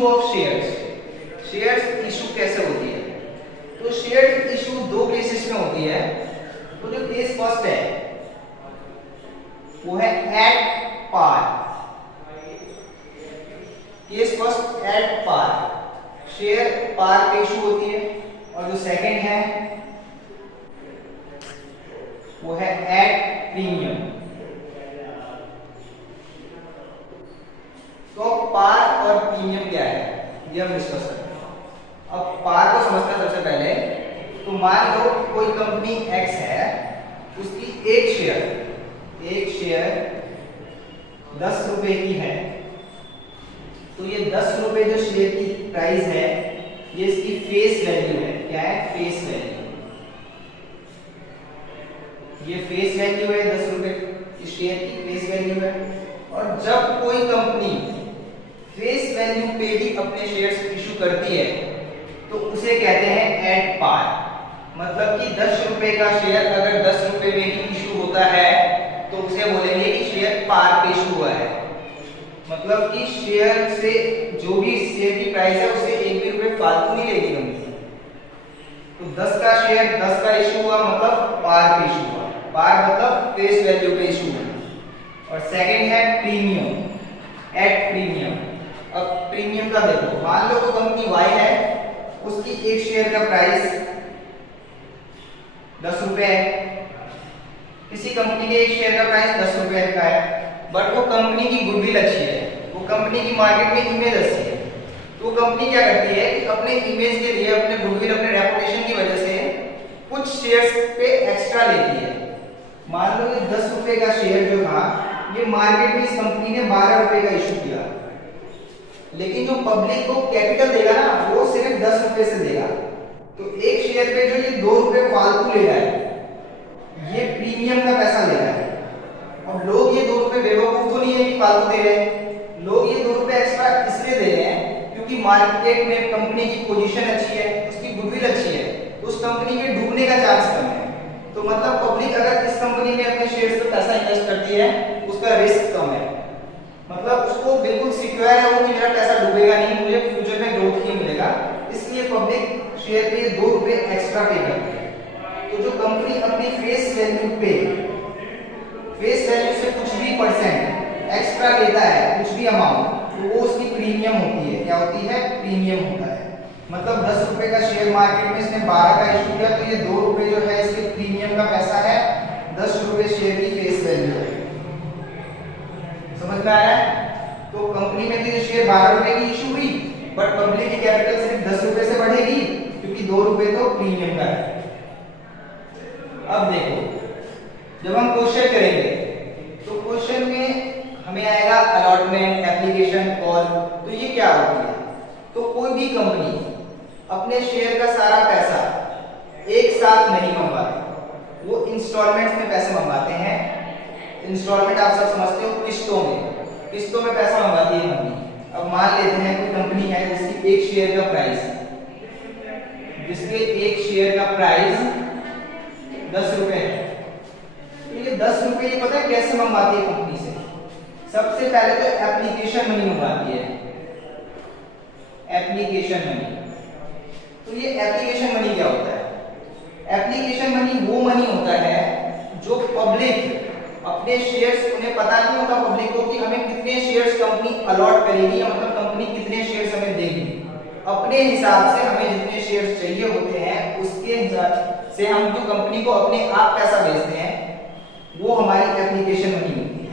Issue of shares. Shares issue कैसे होती है? तो शेयर इशू दो केसेस में होती है। तो जो केस फर्स्ट है वो है at par. Case first at par, share par पे इशू होती है। और जो सेकंड है वो है एट प्रीमियम। तो पार और प्रीमियम क्या है ये हम डिस्कस करते हैं। अब पार को समझते हैं सबसे पहले। तो मान लो कोई कंपनी एक्स है, उसकी एक शेयर 10 रुपए की है। तो ये 10 रुपए जो शेयर की प्राइस है ये इसकी फेस वैल्यू है। क्या है? Face value. ये फेस वैल्यू है 10 रुपए इस शेयर की फेस वैल्यू है। और जब कोई कंपनी फेस वैल्यू पे ही अपने शेयर्स इशू करती है तो उसे कहते हैं एट पार। मतलब कि 10 रुपए का शेयर अगर 10 रुपए में ही इशू होता है तो उसे बोलेंगे कि शेयर पार पे इशू हुआ है। मतलब कि शेयर से जो भी शेयर की प्राइस है उससे 1 भी रुपए फालतू नहीं लेगी कंपनी। तो 10 का शेयर 10 का इशू हुआ मतलब पार पे इशू हुआ। पार मतलब फेस वैल्यू पे इशू हुआ। और सेकंड है प्रीमियम, एट प्रीमियम। अब प्रीमियम का देखो, मान लो कोई कंपनी वाई है, उसकी एक शेयर का प्राइस 10 रुपए है। किसी कंपनी के एक शेयर का प्राइस 10 रुपए का है, बट वो कंपनी की गुडविल अच्छी है, वो कंपनी की मार्केट में इमेज अच्छी है। तो कंपनी क्या करती है कि अपने इमेज के लिए, अपने गुडविल, अपने रेपुटेशन की वजह से कुछ शेयर्स पे एक्स्ट्रा लेती है। मान लो ये 10 रुपए का शेयर जो था ये मार्केट में इस कंपनी ने 12 रुपए का इशू किया, लेकिन जो पब्लिक को कैपिटल देगा ना वो सिर्फ 10 रुपए से देगा। तो एक शेयर पे जो ये 2 रुपए फालतू ले रहा है ये प्रीमियम का पैसा ले रहा है। और लोग ये 2 रुपए बेवकूफ तो नहीं है कि फालतू दे रहे हैं। लोग ये 2 रुपए एक्स्ट्रा इसलिए दे रहे हैं क्योंकि मार्केट में कंपनी की पोजीशन अच्छी है, उसकी गुडविल अच्छी है, तो उस कंपनी के डूबने का चांस कम है। तो मतलब पब्लिक अगर इस कंपनी में अपने शेयर्स पे पैसा इन्वेस्ट करती है उसका रिस्क कम है। मतलब उसको बिल्कुल सिक्योर है वो कि मेरा पैसा डूबेगा नहीं, मुझे फ्यूचर में ग्रोथ ही मिलेगा। इसलिए पब्लिक शेयर पे 2 रुपए एक्स्ट्रा पे करती है। तो जो कंपनी अपनी फेस वैल्यू पे, फेस वैल्यू से कुछ भी परसेंट एक्स्ट्रा लेता है, कुछ भी अमाउंट, तो वो उसकी प्रीमियम होती है। क्या होती है? प्रीमियम होता है। मतलब 10 रुपए का शेयर मार्केट में इसने 12 का इशू किया तो ये 2 रुपए जो है इसके प्रीमियम का पैसा है, 10 रुपए शेयर की फेस वैल्यू है। समझ में आया? तो कंपनी में तो ये शेयर 12 रुपए की इशू हुई, बट पब्लिक की कैपिटल सिर्फ 10 रुपए से बढ़ेगी क्योंकि 2 रुपए तो प्रीमियम का है। अब देखो, जब हम क्वेश्चन करेंगे तो क्वेश्चन में हमें आएगा अलॉटमेंट, एप्लीकेशन, कॉल। तो ये क्या होती है? तो कोई भी कंपनी अपने शेयर का सारा पैसा एक साथ नहीं मंगवाती, वो इंस्टॉलमेंट्स में पैसे मंगवाते हैं। इंस्टॉलमेंट आप सब समझते हो, किस्तों में पैसा मंगवाती है कंपनी। अब मान लेते हैं कोई कंपनी है जिसकी एक शेयर का प्राइस 10 रुपए है। तो ये 10 रुपए ये पता है कैसे मंगवाती है कंपनी से? सबसे पहले तो एप्लीकेशन मनी मंगवाती है। Application money. तो ये एप्लीकेशन मनी क्या होता है? एप्लीकेशन मनी वो मनी होता है जो पब्लिक अपने शेयर्स, उन्हें पता नहीं होता पब्लिक को कि हमें कितने शेयर्स कंपनी अलॉट करेगी, या मतलब कंपनी कितने शेयर्स हमें देगी। अपने हिसाब से हमें जितने शेयर्स चाहिए होते हैं उसके हिसाब से हम जो कंपनी को अपने आप पैसा भेजते हैं वो हमारी एप्लीकेशन मनी होती है।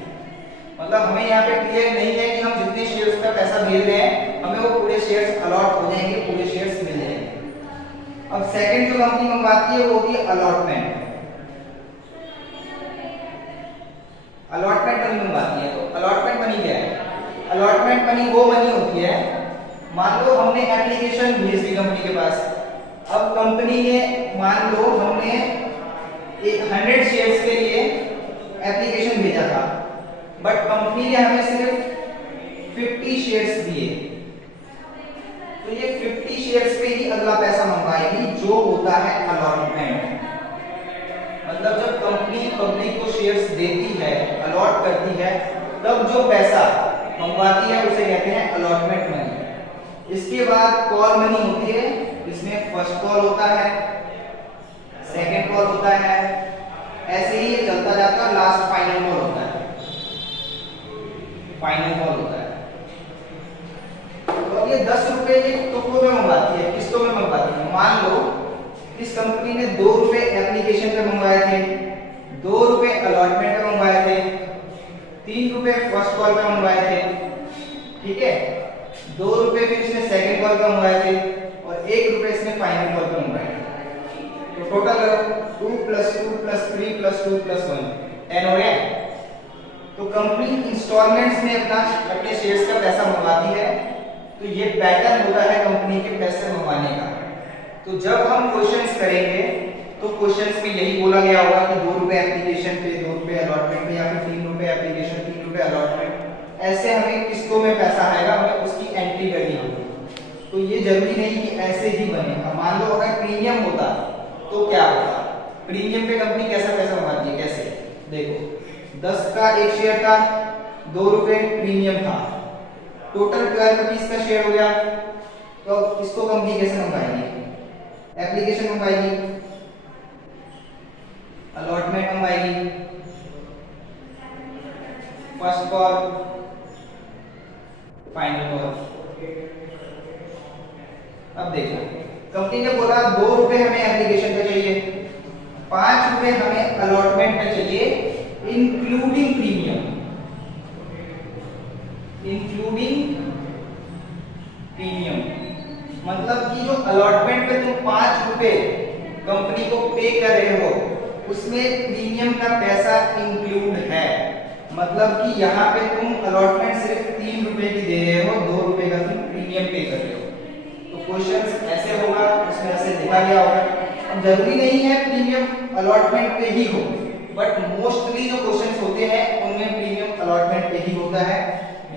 मतलब हमें यहाँ पे क्लियर नहीं है कि हम जितने शेयर्स का पैसा भेज रहे हैं हमें वो पूरे शेयर्स अलॉट हो जाएंगे, पूरे शेयर्स मिल जाएंगे। अब सेकंड जो कंपनी मंगवाती है वो होती है अलॉटमेंट। अलॉटमेंट मनी मंगवाती है। तो अलॉटमेंट मनी क्या है? अलॉटमेंट मनी वो मनी होती है, मान लो हमने एप्लीकेशन भेज दी कंपनी के पास। अब कंपनी ने, मान लो हमने 100 शेयर्स के लिए एप्लीकेशन भेजा था, बट कंपनी ने हमें सिर्फ 50 शेयर्स दिए। तो ये 50 शेयर्स पे ही अगला पैसा मंगवाएगी, जो होता है अलॉटमेंट। मतलब जब कंपनी पब्लिक को शेयर्स देती है, अलॉट करती है, तब जो पैसा मंगवाती है उसे कहते हैं अलॉटमेंट मनी। इसके बाद कॉल मनी होती है, इसमें फर्स्ट कॉल होता है, सेकंड कॉल होता है, ऐसे ही ये चलता जाता है, लास्ट फाइनल कॉल होता है, फाइनल कॉल होता है। तो अब ये 10 रुपए की टुकड़ों में मंगवाती है, किस्तों में मंगवाती है। मान लो इस कंपनी ने 2 रुपए एप्लीकेशन पे मंगवाए थे, 2 रुपए अलॉटमेंट पे मंगवाए थे, 3 रुपए फर्स्ट कॉल पे मंगवाए थे, ठीक है, 2 रुपए फिर इसने सेकंड कॉल पे मंगवाए थे और 1 रुपए इसने फाइनल कॉल पे मंगवाए थे। तो टोटल करो 2 + 2 + 3 + 2 + 1 10 हो गया। तो कंपनी इंस्टॉलमेंट्स में अपने शेयर्स का पैसा मंगवाती है। तो ये पैटर्न होता है कंपनी के पैसे मंगवाने का। तो जब हम क्वेश्चंस करेंगे तो क्वेश्चंस में यही बोला गया होगा कि 2 रुपए एप्लीकेशन पे, 2 रुपए अलॉटमेंट पे, या फिर 3 रुपए एप्लीकेशन, 3 रुपए अलॉटमेंट, ऐसे हमें किस्तों में पैसा आएगा, हमें उसकी एंट्री करनी होगी। तो ये जरूरी नहीं कि ऐसे ही बने। अब मान लो अगर प्रीमियम होता तो क्या होता? प्रीमियम पे कंपनी कैसा पैसा मंगाती है, कैसे? देखो 10 का एक शेयर था, 2 रुपए प्रीमियम था, टोटल 12 रुपीस का शेयर हो गया। तो इसको कंपनी कैसे मंगाएगी? एप्लीकेशन मंगाएगी, अलॉटमेंट मंगाएगी, फर्स्ट कॉल, फाइनल कॉल। अब देखो कंपनी ने बोला 2 रुपए हमें एप्लीकेशन पे चाहिए, 5 रुपए हमें अलॉटमेंट पे चाहिए, इंक्लूडिंग प्रीमियम, इंक्लूडिंग प्रीमियम। मतलब कि जो अलॉटमेंट पे तुम 5 रुपए कंपनी को पे कर रहे हो उसमें प्रीमियम का पैसा इंक्लूड है। मतलब कि यहाँ पे तुम अलॉटमेंट सिर्फ 3 रुपए की दे रहे हो, 2 रुपए का तुम प्रीमियम पे कर रहे हो। तो क्वेश्चन ऐसे होगा, उसमें ऐसे लिखा गया होगा। अब जरूरी नहीं है प्रीमियम अलॉटमेंट पे ही हो, बट मोस्टली जो क्वेश्चन होते हैं उनमें प्रीमियम अलॉटमेंट पे ही होता है।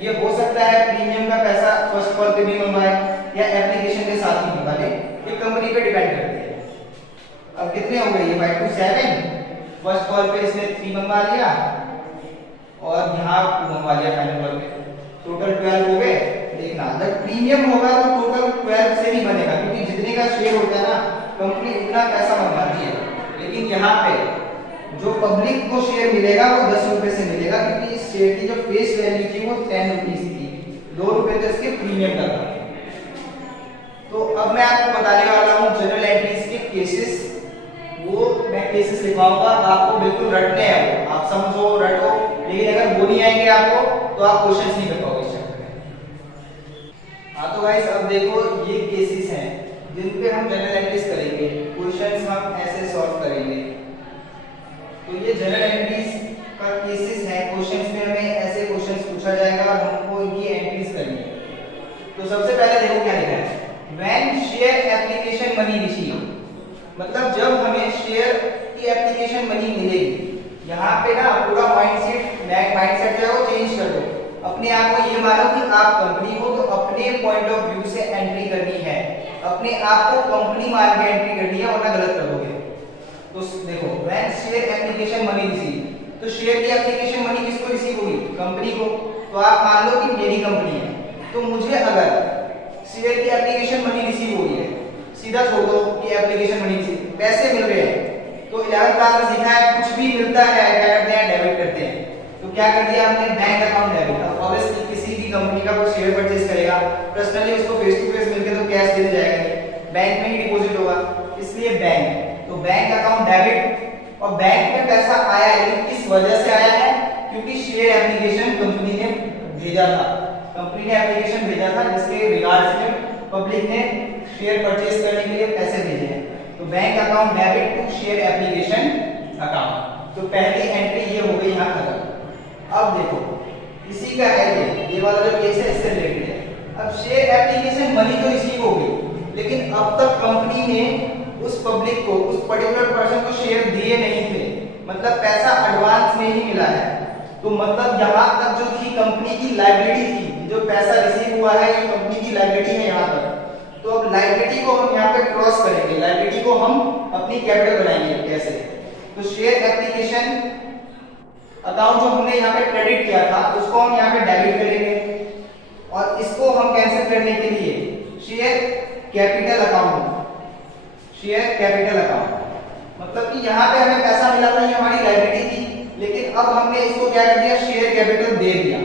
ये हो सकता है प्रीमियम का पैसा फर्स्ट कॉल पे भी मंगवाए या एप्लीकेशन के साथ ही मंगा ले, ये कंपनी पे डिपेंड करती है। अब कितने हो गए ये 5 to 7? फर्स्ट कॉल पे इसने 3 मंगवा लिया और यहाँ 2 मंगवा लिया फाइनल कॉल पे, टोटल 12 हो गए। देखना अगर प्रीमियम होगा तो टोटल 12 से ही बनेगा, क्योंकि जितने का शेयर होता है ना कंपनी उतना पैसा मंगवाती है। लेकिन यहाँ पे जो पब्लिक को शेयर मिलेगा वो 10 रुपए से मिलेगा, क्योंकि इस शेयर की जो फेस वैल्यू थी वो 10 रुपीस थी, 2 रुपए तो इसके प्रीमियम का था। तो अब मैं आपको बताने वाला हूँ जनरल एंट्रीज के केसेस। वो मैं केसेस लिखवाऊंगा, आपको बिल्कुल रटने हैं, वो आप समझो रटो, लेकिन अगर वो नहीं आएंगे आपको तो आप क्वेश्चंस नहीं कर पाओगे इस चैप्टर में। हाँ तो गाइस अब देखो ये केसेस हैं जिन पे हम जनरल एंट्रीज करेंगे, क्वेश्चंस हम ऐसे सॉल्व करेंगे। तो ये जनरल एंट्रीज का केसेस है, क्वेश्चंस में हमें ऐसे क्वेश्चंस पूछा जाएगा और हमको इनकी एंट्रीज करनी है। तो सबसे पहले देखो क्या लिखा है, when share application money receive, मतलब जब हमें शेयर की एप्लीकेशन मनी मिलेगी। यहाँ पे ना पूरा माइंडसेट जो है वो चेंज कर दो, अपने आप को ये मानो कि आप कंपनी हो तो अपने पॉइंट ऑफ व्यू से एंट्री करनी है, अपने आप को कंपनी मान के एंट्री करनी है, वरना गलत कर दोगे। तो देखो when share application money receive, तो शेयर की एप्लीकेशन मनी किसको रिसीव होगी? कंपनी को। तो आप मान लो कि मेरी कंपनी है, तो मुझे अगर शेयर की एप्लीकेशन मनी रिसीव हो रही है, सीधा छोड़ दो कि एप्लीकेशन मनी रिसीव, पैसे मिल रहे हैं। तो 11th क्लास में सीखा है कुछ भी मिलता है क्या करते हैं? डेबिट करते हैं। तो क्या कर दिया हमने? Bank account debit. अब ऑब्वियसली किसी भी कंपनी का कोई शेयर परचेज करेगा, पर्सनली उसको फेस टू फेस मिलके तो कैश देने जाएगा नहीं, बैंक में ही डिपॉजिट होगा, इसलिए बैंक। तो बैंक अकाउंट डेबिट, और बैंक में पैसा आया है किस वजह से आया है? क्योंकि शेयर एप्लीकेशन कंपनी ने भेजा था, कंपनी ने एप्लीकेशन भेजा था जिसके रिगार्ड्स में पब्लिक ने शेयर परचेज करने के लिए पैसे भेजे हैं। तो bank account debit to share application account. तो पहली एंट्री ये हो गई यहाँ खत्म। अब देखो इसी का है ये वाला जो केस है इससे रिलेटेड है। अब शेयर एप्लीकेशन मनी तो रिसीव हो गई, लेकिन अब तक कंपनी ने उस पब्लिक को, उस पर्टिकुलर पर्सन को शेयर दिए नहीं थे, मतलब पैसा एडवांस में ही मिला है। तो मतलब यहाँ तक जो थी कंपनी की लायबिलिटी थी, जो पैसा रिसीव हुआ है ये कंपनी की लायबिलिटी है यहाँ तक। तो अब लायबिलिटी को हम यहाँ पे क्रॉस करेंगे, लायबिलिटी को हम अपनी कैपिटल बनाएंगे। कैसे? तो शेयर एप्लीकेशन अकाउंट जो हमने यहाँ पे क्रेडिट किया था उसको हम यहाँ पे डेबिट करेंगे, और इसको हम कैंसिल करने के लिए share capital account, share capital account मतलब कि यहाँ पे हमें पैसा मिला था, ये हमारी लायबिलिटी थी, लेकिन अब हमने इसको क्या कर दिया, शेयर कैपिटल दे दिया।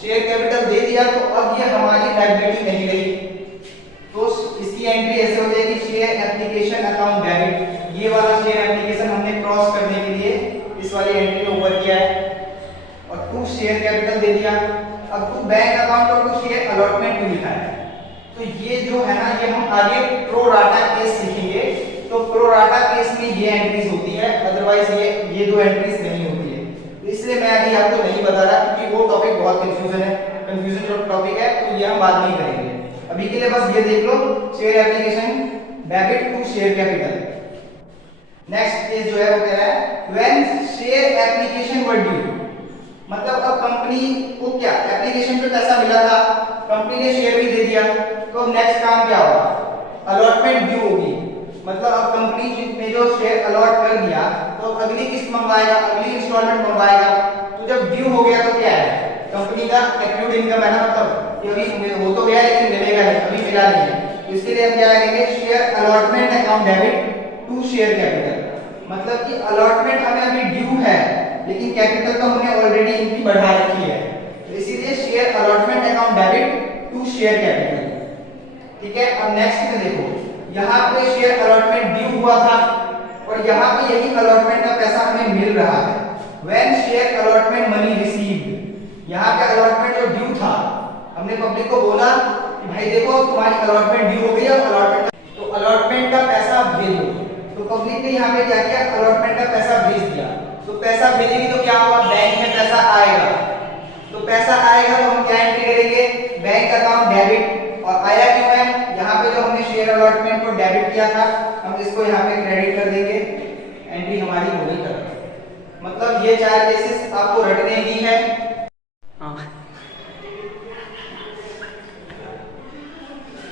शेयर कैपिटल दे दिया तो अब ये हमारी लायबिलिटी नहीं रही, तो इसकी एंट्री ऐसे हो जाएगी शेयर एप्लीकेशन अकाउंट डेबिट। ये वाला शेयर एप्लीकेशन हमने क्रॉस करने के लिए इस वाली एंट्री में ऊपर किया है और टू शेयर कैपिटल दे दिया। अब टू बैंक अकाउंट और टू शेयर अलॉटमेंट भी लिखा है। तो ये जो है ना, ये हम आगे प्रो राटा केस सीखेंगे, तो प्रो राटा केस में ये एंट्रीज होती है, अदरवाइज ये दो एंट्रीज नहीं होती है। तो इसलिए मैं अभी आपको नहीं बता रहा क्योंकि वो टॉपिक बहुत कंफ्यूजन है, कंफ्यूजन जो टॉपिक है तो ये हम बाद में ही करेंगे। अभी के लिए बस ये देख लो, share application debit to share capital. Next case जो है वो कह रहा है when share application were due, मतलब अब कंपनी को क्या एप्लीकेशन पे पैसा मिला था, कंपनी ने शेयर भी दे दिया, तो नेक्स्ट काम क्या होगा, अलॉटमेंट ड्यू होगी। मतलब अब कंपनी ने जो शेयर अलॉट कर दिया तो अगली किस्त मंगवाएगा, अगली इंस्टॉलमेंट मंगवाएगा। तो जब ड्यू हो गया तो क्या है, कंपनी का एक्रूड इनकम है ना, मतलब ये अभी हो तो गया लेकिन मिलेगा नहीं, अभी मिला नहीं है, तो इसके लिए हम क्या करेंगे, share allotment account debit to share capital. मतलब कि अलॉटमेंट हमें अभी ड्यू है लेकिन कैपिटल तो हमने ऑलरेडी इनकी बढ़ा रखी है, तो इसीलिए share allotment account debit to share capital. ठीक है, अब नेक्स्ट में देखो, यहाँ पे शेयर अलॉटमेंट ड्यू हुआ था और यहाँ पे यही अलॉटमेंट का पैसा हमें मिल रहा है। When share allotment money received, यहाँ पे अलॉटमेंट जो ड्यू था, हमने पब्लिक को बोला कि भाई देखो तुम्हारी अलॉटमेंट ड्यू हो गई है, अलॉटमेंट तो अलॉटमेंट का पैसा भेजो। तो पब्लिक ने यहाँ पे क्या किया, अलॉटमेंट का पैसा भेज दिया। तो पैसा भेजेगी तो क्या होगा, बैंक में पैसा आएगा। तो पैसा आएगा तो हम क्या एंट्री करेंगे, बैंक अकाउंट डेबिट। और आया क्यों है, यहाँ पे जो हमने शेयर अलॉटमेंट को डेबिट किया था, हम इसको यहाँ पे क्रेडिट कर देंगे, एंट्री हमारी हो गई कर। मतलब ये चार केसेस आपको रटने ही है।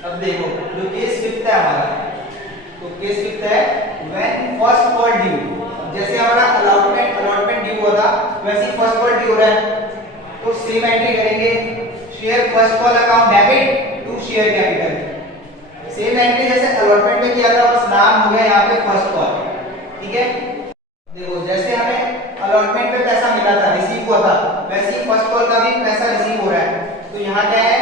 अब देखो जो केस फिफ्थ है हमारा, तो केस फिफ्थ है व्हेन फर्स्ट कॉल ड्यू। जैसे हमारा अलॉटमेंट ड्यू हुआ था वैसे ही फर्स्ट कॉल ड्यू हो रहा है, तो सेम एंट्री करेंगे, share first call account debit to share capital. Same entry जैसे अलॉटमेंट में किया था, बस नाम हो गया यहाँ पे फर्स्ट कॉल। ठीक है, देखो जैसे हमें अलॉटमेंट पे पैसा मिला था, रिसीव हुआ था, वैसे ही फर्स्ट कॉल का भी पैसा रिसीव हो रहा है। तो यहाँ क्या है,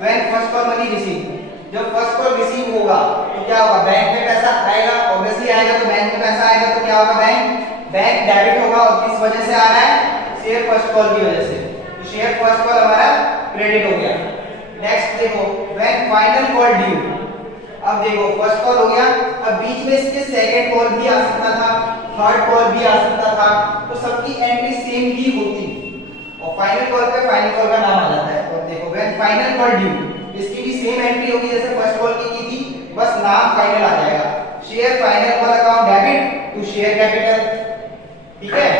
when first call money receive, जब फर्स्ट कॉल रिसीव होगा तो क्या होगा, बैंक में पैसा आएगा, ऑब्वियसली आएगा, तो बैंक में पैसा आएगा तो क्या होगा, बैंक डेबिट होगा। और किस वजह से आ रहा है, शेयर फर्स्ट कॉल की वजह से, तो शेयर फर्स्ट कॉल हमारा क्रेडिट हो गया। नेक्स्ट देखो व्हेन फाइनल कॉल ड्यू, अब देखो फर्स्ट कॉल हो गया, अब बीच में इसके सेकंड कॉल भी आ सकता था, थर्ड कॉल भी आ सकता था, तो सबकी एंट्री सेम ही होती और फाइनल कॉल पे फाइनल कॉल का नाम आ जाता है। और देखो व्हेन फाइनल कॉल ड्यू, इसकी भी सेम एंट्री होगी जैसे फर्स्ट कॉल की थी, बस नाम फाइनल आ जाएगा, share final call account debit to share capital. ठीक है,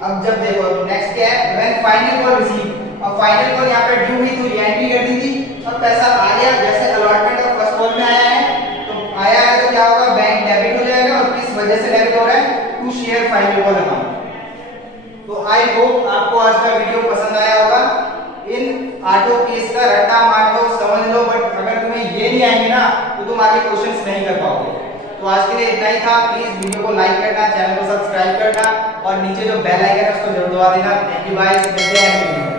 अब जब देखो नेक्स्ट क्या है, व्हेन फाइनल कॉल रिसीव, अब फाइनल कॉल यहाँ पे ड्यू हुई तो ये एंट्री कर दी थी, अब पैसा आ गया, जैसे अलॉटमेंट और फर्स्ट कॉल में आया है, तो आया है तो क्या होगा, बैंक डेबिट हो जाएगा। और किस वजह से डेबिट हो रहा है, to share final call account. तो आई होप आपको आज का वीडियो पसंद आया होगा। इन आठों केस का रट्टा मार दो, समझ लो, बट अगर तुम्हें ये नहीं आएंगे ना तो तुम आगे क्वेश्चंस नहीं कर पाओगे। तो आज के लिए इतना ही था। प्लीज वीडियो को लाइक करना, चैनल को सब्सक्राइब करना और नीचे जो बेल आइकन है उसको जरूर दबा देना। थैंक यू गाइस, मिलते हैं।